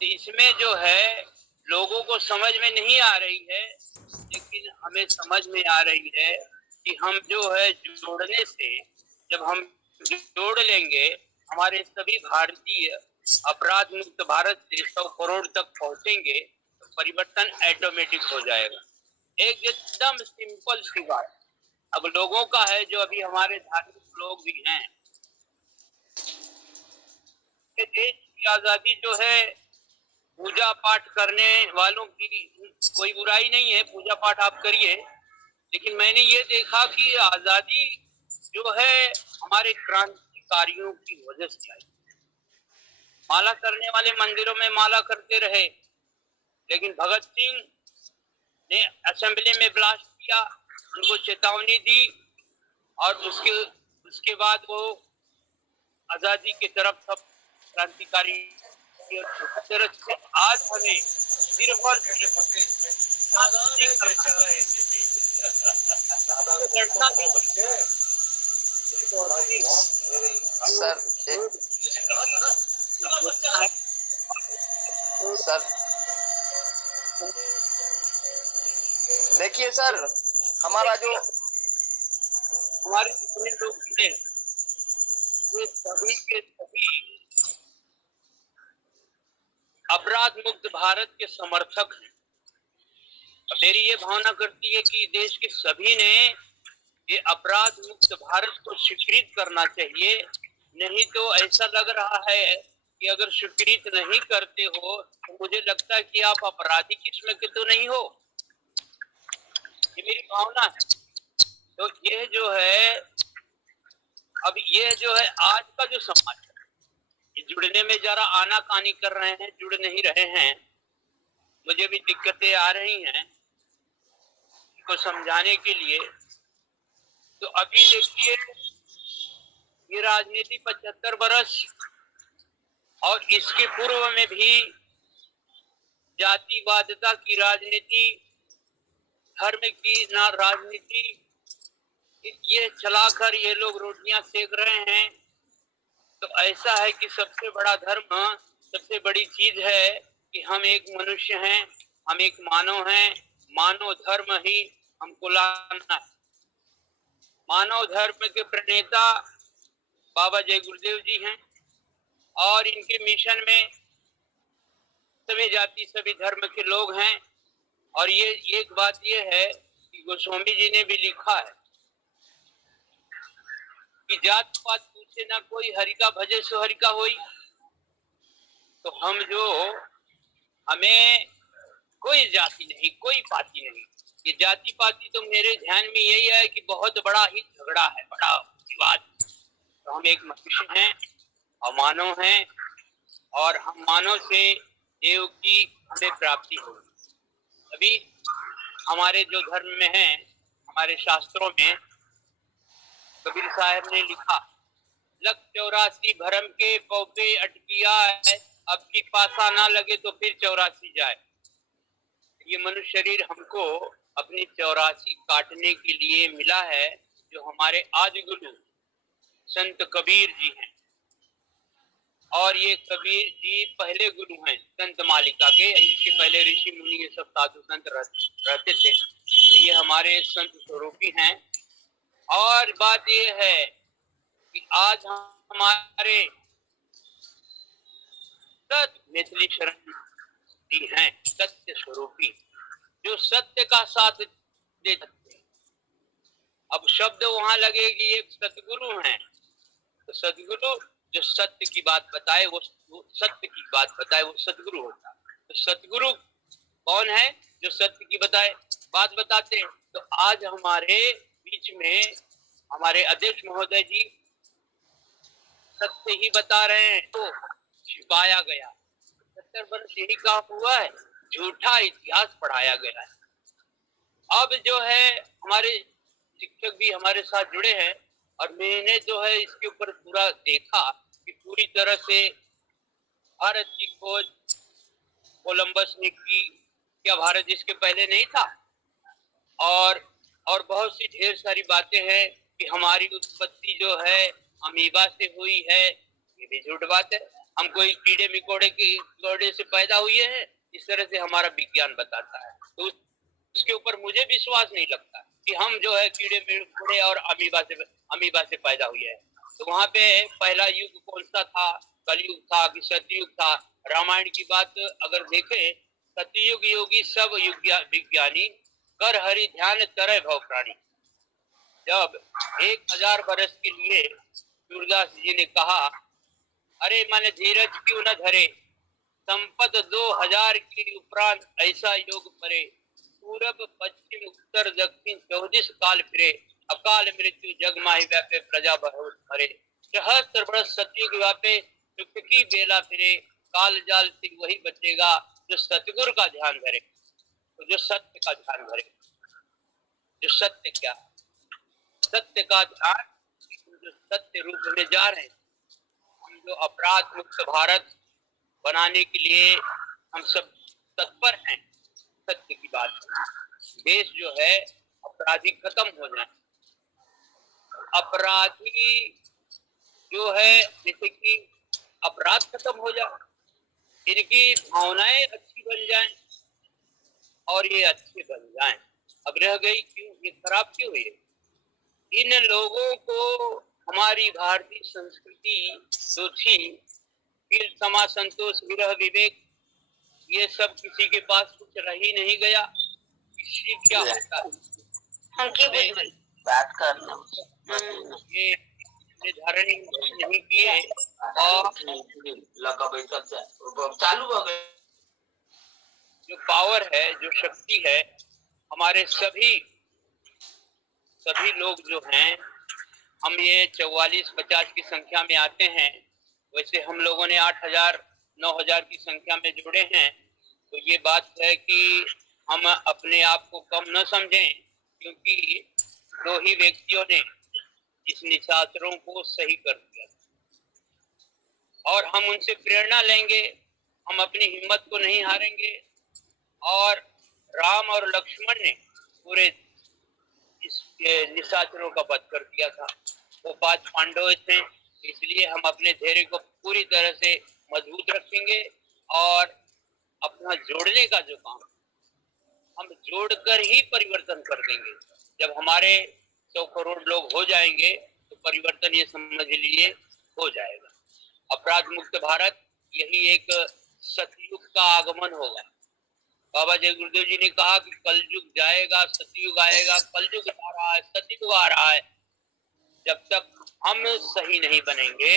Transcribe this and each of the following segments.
तो इसमें जो है लोगों को समझ में नहीं आ रही है, लेकिन हमें समझ में आ रही है कि हम जो है जोड़ने से, जब हम जोड़ लेंगे, हमारे सभी भारतीय अपराध मुक्त भारत से 100 करोड़ तक पहुंचेंगे, तो परिवर्तन ऑटोमेटिक हो जाएगा। एक एकदम सिंपल सी बात। अब लोगों का है, जो अभी हमारे धार्मिक लोग भी हैं, कि देश की आजादी जो है पूजा पाठ करने वालों की कोई बुराई नहीं है, पूजा पाठ आप करिए, लेकिन मैंने ये देखा कि आजादी जो है हमारे क्रांतिकारियों की वजह से आई। माला करने वाले मंदिरों में माला करते रहे, लेकिन भगत सिंह ने असेंबली में ब्लास्ट किया, उनको चेतावनी दी, और उसके उसके बाद वो आजादी की तरफ सब क्रांतिकारी तरह से आज हमें सिर्फ और सिर्फ लड़ना भी सर सर देखिए सर, हमारा जो हमारे जितने लोग हैं, ये सभी के सभी अपराध मुक्त भारत के समर्थक हैं। मेरी ये भावना करती है कि देश के सभी ने ये अपराध मुक्त भारत को स्वीकृत करना चाहिए। नहीं तो ऐसा लग रहा है कि अगर स्वीकृत नहीं करते हो तो मुझे लगता है कि आप अपराधी किस्म के तो नहीं हो। ये मेरी भावना है। तो ये जो है, अब ये जो है आज का जो समाज है, ये जुड़ने में जरा आनाकानी कर रहे हैं, जुड़ नहीं रहे हैं। मुझे भी दिक्कतें आ रही हैं को समझाने के लिए। तो अभी देखिए, ये राजनीति 75 बरस और इसके पूर्व में भी जातिवादता की राजनीति, धर्म की ना राजनीति, ये चलाकर ये लोग रोटियां सेक रहे हैं। तो ऐसा है कि सबसे बड़ा धर्म, सबसे बड़ी चीज है कि हम एक मनुष्य हैं, हम एक मानव हैं। मानव धर्म ही हमको लाना है। मानव धर्म के प्रणेता बाबा जय गुरुदेव जी हैं, और इनके मिशन में सभी जाति सभी धर्म के लोग हैं। और ये एक बात ये है कि गोस्वामी जी ने भी लिखा है कि जात पात पूछे ना कोई, हरि का भजे सो हरि का होई। तो हम जो, हमें कोई जाति नहीं, कोई पाति नहीं। ये जाति पाति तो मेरे ध्यान में यही है कि बहुत बड़ा ही झगड़ा है, बड़ा विवाद। तो हम एक मनुष्य हैं और मानव हैं, और हम मानव से देव की हमें प्राप्ति होगी। अभी हमारे जो धर्म में है, हमारे शास्त्रों में कबीर साहब ने लिखा, लख 84 भरम के पौपे अटकिया है, अब की पासा ना लगे तो फिर 84 जाए। ये मनुष्य शरीर हमको अपनी 84 काटने के लिए मिला है, जो हमारे आदि गुरु संत कबीर जी हैं। और ये कबीर जी पहले गुरु हैं संत मालिका के। इसके पहले ऋषि मुनि ये सब साधु संत रहते थे। ये हमारे संत स्वरूपी हैं। और बात ये है कि आज हमारे मैथिली शरण जी हैं, सत्य स्वरूपी, जो सत्य का साथ दे सकते हैं। अब शब्द वहां लगे कि एक सतगुरु हैं, तो सतगुरु जो सत्य की बात बताए, वो सत्य की बात बताए, वो सतगुरु होता है। तो सतगुरु कौन है? जो सत्य की बात बताते हैं। तो आज हमारे बीच में हमारे अध्यक्ष महोदय जी सत्य ही बता रहे हैं, तो छिपाया गया 70 वर्ष यही काम हुआ है, झूठा इतिहास पढ़ाया गया है। अब जो है हमारे शिक्षक भी हमारे साथ जुड़े हैं, और मैंने जो है इसके ऊपर पूरा देखा कि पूरी तरह से भारत की खोज कोलंबस ने की। क्या भारत इसके पहले नहीं था? और बहुत सी ढेर सारी बातें हैं कि हमारी उत्पत्ति जो है अमीबा से हुई है, ये भी झूठ बात है। हम कोई कीड़े मकोड़े की कौड़े से पैदा हुए हैं, इस तरह से हमारा विज्ञान बताता है। तो उसके ऊपर मुझे विश्वास नहीं लगता कि हम जो है कीड़े मकोड़े और अमीबा से पैदा हुए हैं। तो वहां पे पहला युग कौन सा था? कलयुग था कि सतयुग था? रामायण की बात अगर देखें, सतयुग योगी सब विज्ञानी, कर हरि ध्यान तरह भव प्राणी। जब 1000 वर्ष के लिए सूरदास जी ने कहा, अरे मन धीरज क्यों न धरे, संपत 2000 के उपरांत ऐसा योग परे, पूरब पश्चिम उत्तर दक्षिण 24 काल फिरे, अकाल मृत्यु जग माहि व्यापे प्रजा बहुत भरे, सहस्त्र वर्ष सतयुग व्यापे सुख की बेला फिरे, काल जाल से वही बचेगा जो सतगुरु का ध्यान धरे। तो जो सत्य का ध्यान धरे, जो सत्य क्या, सत्य का ध्यान, जो सत्य रूप में जा रहे हैं, हम जो अपराध मुक्त भारत बनाने के लिए हम सब तत्पर हैं। सत्य की बात है, देश जो है अपराधी खत्म हो जाए, अपराधी जो है जैसे कि अपराध खत्म हो जाए, इनकी भावनाएं अच्छी बन जाएं और ये अच्छे बन जाएं। अब रह गई क्यों, ये खराब क्यों हुई? इन लोगों को हमारी भारतीय संस्कृति जो थी, फिर समा संतोष विरह विवेक, ये सब किसी के पास कुछ रह ही नहीं गया। इससे क्या होता है, हम बात करना ये निर्धारण नहीं किए और चालू हो गए। जो पावर है, जो शक्ति है, हमारे सभी लोग जो हैं, हम ये 44-50 की संख्या में आते हैं। वैसे हम लोगों ने 8000 9000 की संख्या में जुड़े हैं। तो ये बात है कि हम अपने आप को कम न समझें, क्योंकि 2 ही व्यक्तियों ने इस निशाचरों को सही कर दिया और हम उनसे प्रेरणा लेंगे, हम अपनी हिम्मत को नहीं हारेंगे। और राम और लक्ष्मण ने पूरे इस निशाचरों का वध कर दिया था। वो 5 पांडव थे, इसलिए हम अपने धैर्य को पूरी तरह से मजबूत रखेंगे और अपना जोड़ने का जो काम, हम जोड़कर ही परिवर्तन कर देंगे। जब हमारे 100 करोड़ लोग हो जाएंगे तो परिवर्तन ये समझ लीजिए हो जाएगा। अपराध मुक्त भारत, यही एक सतयुग का आगमन होगा। बाबा जय गुरुदेव जी ने कहा कि कलयुग जाएगा, सतयुग आएगा। कलयुग आ रहा है, सतयुग आ रहा है। जब तक हम सही नहीं बनेंगे,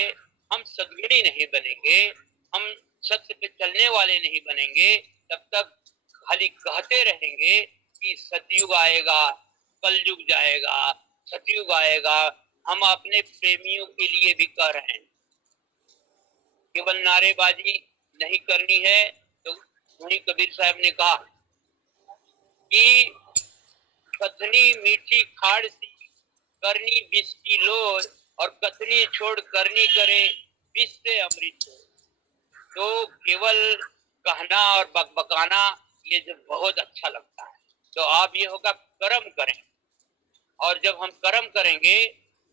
हम सद्गुणी नहीं बनेंगे, हम सत्य पे चलने वाले नहीं बनेंगे, तब तक खाली कहते रहेंगे कि सतयुग आएगा, कलयुग जाएगा, सतयुग आएगा। हम अपने प्रेमियों के लिए भी कह रहे हैं, केवल नारेबाजी नहीं करनी है। तो वहीं कबीर साहब ने कहा कि कथनी मीठी खाड़ सी, करनी विष की लोर, और कथनी छोड़ करनी करे विष से अमृत हो। तो केवल कहना और बकबकाना ये जो बहुत अच्छा लगता है, तो आप ये होगा कर्म करें। और जब हम कर्म करेंगे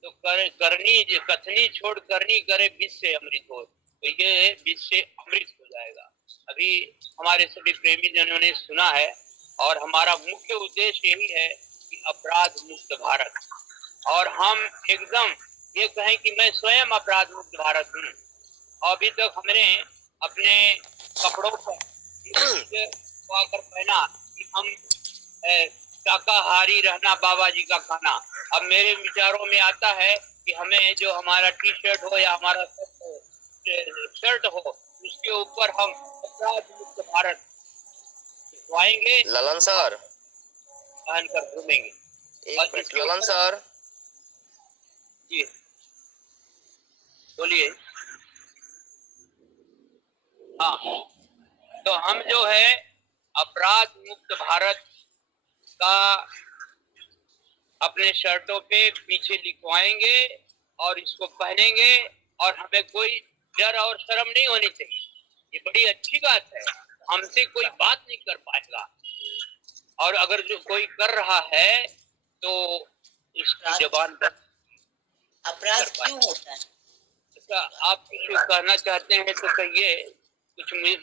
तो करनी, कथनी छोड़ करनी करे विष से अमृत हो, तो ये विष से अमृत हो जाएगा। अभी हमारे सभी प्रेमी जनों ने सुना है और हमारा मुख्य उद्देश्य यही है कि अपराध मुक्त भारत। और हम एकदम ये कहें कि मैं स्वयं अपराध मुक्त भारत हूँ। अभी तक हमने अपने कपड़ों पर आकर पहना कि हम शाकाहारी रहना, बाबा जी का खाना। अब मेरे विचारों में आता है कि हमें जो हमारा टी शर्ट हो या हमारा शर्ट हो, उसके ऊपर हम अपराध मुक्त भारत लिखवाएंगे, ललन सर पहनकर घूमेंगे। एक मिनट ललन सर जी बोलिए। हाँ, तो हम जो है अपराध मुक्त भारत का अपने शर्टों पे पीछे लिखवाएंगे और इसको पहनेंगे, और हमें कोई डर और शर्म नहीं होनी चाहिए। ये बड़ी अच्छी बात है, हमसे कोई बात नहीं कर पाएगा। और अगर जो कोई कर रहा है तो इसकी जबान बंद। अपराध क्यों होता है? अच्छा, आप कुछ कहना चाहते हैं तो कहिए, कुछ मुझे